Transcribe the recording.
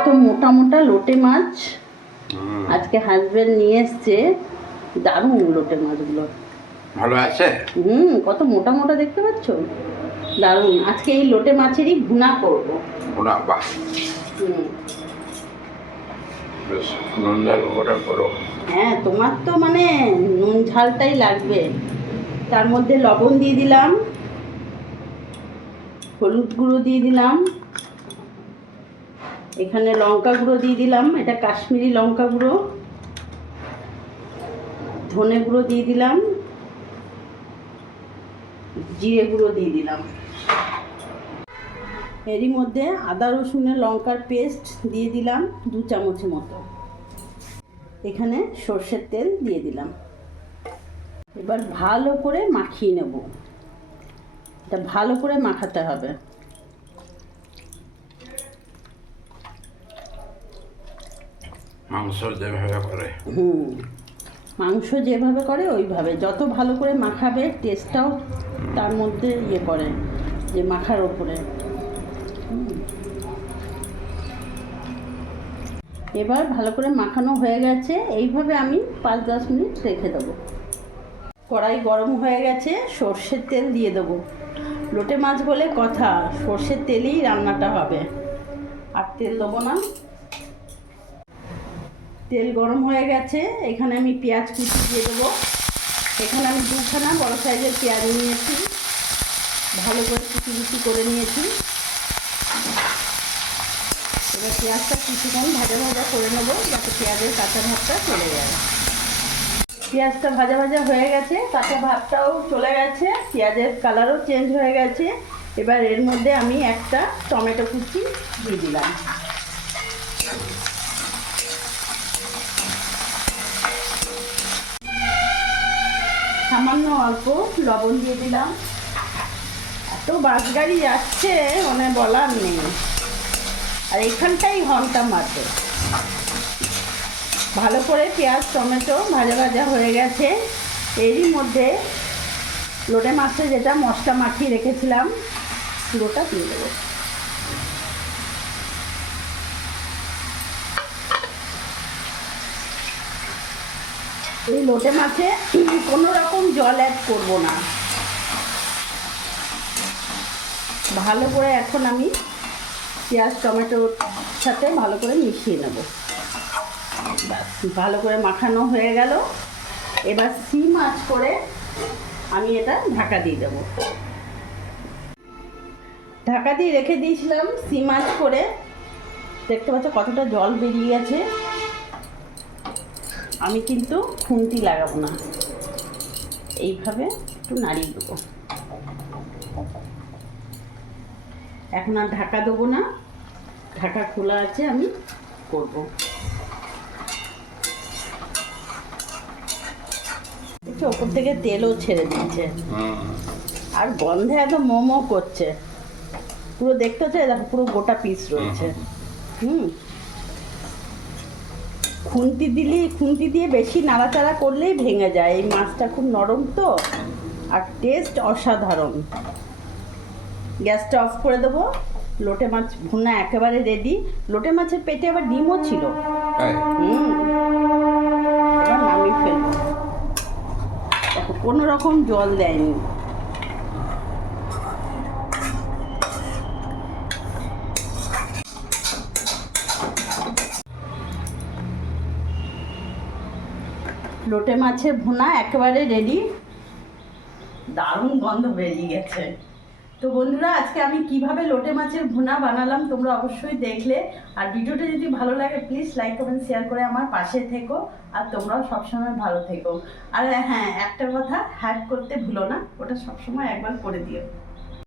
কত মোটা মোটা লোটে মাছ আজকে হাজবেন্ড নিয়ে এসছে। দারুণ লোটে মাছগুলো, ভালো আছে। কত মোটা মোটা দেখতে পাচ্ছ, দারুণ। আজকে এই লোটে মাছেরই ভুনা করবো। ভুনা, বাহ, বেশ নুন ঝাল করে করো। হ্যাঁ, তোমার তো মানে নুন ঝালটাই লাগবে। তার মধ্যে লবণ দিয়ে দিলাম, হলুদ গুঁড়ো দিয়ে দিলাম, এখানে লঙ্কা গুঁড়ো দিয়ে দিলাম, এটা কাশ্মীরি লঙ্কা গুঁড়ো, ধনে গুঁড়ো দিয়ে দিলাম, জিরে গুঁড়ো দিয়ে দিলাম। এরই মধ্যে আদা রসুনের লঙ্কার পেস্ট দিয়ে দিলাম 2 চামচ মতো। এখানে সর্ষের তেল দিয়ে দিলাম। এবার ভালো করে মাখিয়ে নেব। এটা ভালো করে মাখাতে হবে। মাংস যেভাবে করে, মাংস যেভাবে করে ওইভাবে, যত ভালো করে মাখাবে টেস্টটাও তার মধ্যে ইয়ে করে, যে মাখার ওপরে। এবার ভালো করে মাখানো হয়ে গেছে। এইভাবে আমি 5-10 মিনিট রেখে দেবো। কড়াই গরম হয়ে গেছে, সর্ষের তেল দিয়ে দেবো। লোটে মাছ বলে কথা, সর্ষের তেলেই রান্নাটা হবে, আর তেল দেবো না। তেল গরম হয়ে গেছে, এখানে আমি পেঁয়াজ কুচি দিয়ে দেবো। এখানে আমি 2খানা বড় সাইজের পেঁয়াজ নিয়েছি, ভালো করে কুচি কুচি করে নিয়েছি। এবার পেঁয়াজটা কিছুক্ষণ ভাজা ভাজা করে নেবো, যাতে পেঁয়াজের কাঁচা ভাবটা চলে যায়। পেঁয়াজটা ভাজা ভাজা হয়ে গেছে, কাঁচা ভাবটাও চলে গেছে, পেঁয়াজের কালারও চেঞ্জ হয়ে গেছে। এবার এর মধ্যে আমি একটা টমেটো কুচি দিয়ে দিলাম। সামান্য অল্প লবণ দিয়ে দিলাম। এত বাস গাড়ি যাচ্ছে মানে বলার নেই, আর এখানটাই ঘন্টা মারবে। ভালো করে পেঁয়াজ টমেটো ভাজা ভাজা হয়ে গেছে। এরই মধ্যে লোটে মাছে যেটা মশলা মাখিয়ে রেখেছিলাম পুরোটা দিয়ে দেবো। এই লোটে মাছে কোনো রকম জল অ্যাড করবো না। ভালো করে এখন আমি পেঁয়াজ টমেটোর সাথে ভালো করে মিশিয়ে নেব। ভালো করে মাখানো হয়ে গেল। এবার সিম আঁচ করে আমি এটা ঢাকা দিয়ে দেব। ঢাকা দিয়ে রেখে দিয়েছিলাম সিম আঁচ করে। দেখতে পাচ্ছ কতটা জল বেরিয়ে গেছে। আমি কিন্তু খুন্তি লাগাবো না, এইভাবে একটু নাড়িয়ে দেবো। এখন আর ঢাকা দেবো না, ঢাকা খোলা আছে, আমি করব। দেখছো ওপর থেকে তেলও ছেড়ে দিচ্ছে, আর গন্ধে এত মোমো করছে। পুরো দেখতে হচ্ছে, দেখো পুরো গোটা পিস রয়েছে। খুন্তি দিয়ে বেশি নাড়াচাড়া করলেই ভেঙে যায়। এই মাছটা খুব নরম তো, আর টেস্ট অসাধারণ। গ্যাসটা অফ করে দেবো। লোটে মাছ ভুনা একেবারে রেডি। লোটে মাছের পেটে আবার ডিমও ছিল। এবার নামিয়ে ফেলবো। দেখো কোনো রকম জল দেয়নি। লোটে মাছের ভুনা একেবারে রেডি। দারুণ গন্ধ বেরিয়ে গেছে। তো বন্ধুরা, আজকে আমি কিভাবে লোটে মাছের ভুনা বানালাম তোমরা অবশ্যই দেখলে। আর ভিডিওটা যদি ভালো লাগে প্লিজ লাইক কমেন্ট শেয়ার করে আমার পাশে থেকো। আর তোমরাও সবসময় ভালো থেকো। আর হ্যাঁ, একটা কথা হ্যাড করতে ভুলো না, ওটা সবসময় একবার করে দিও।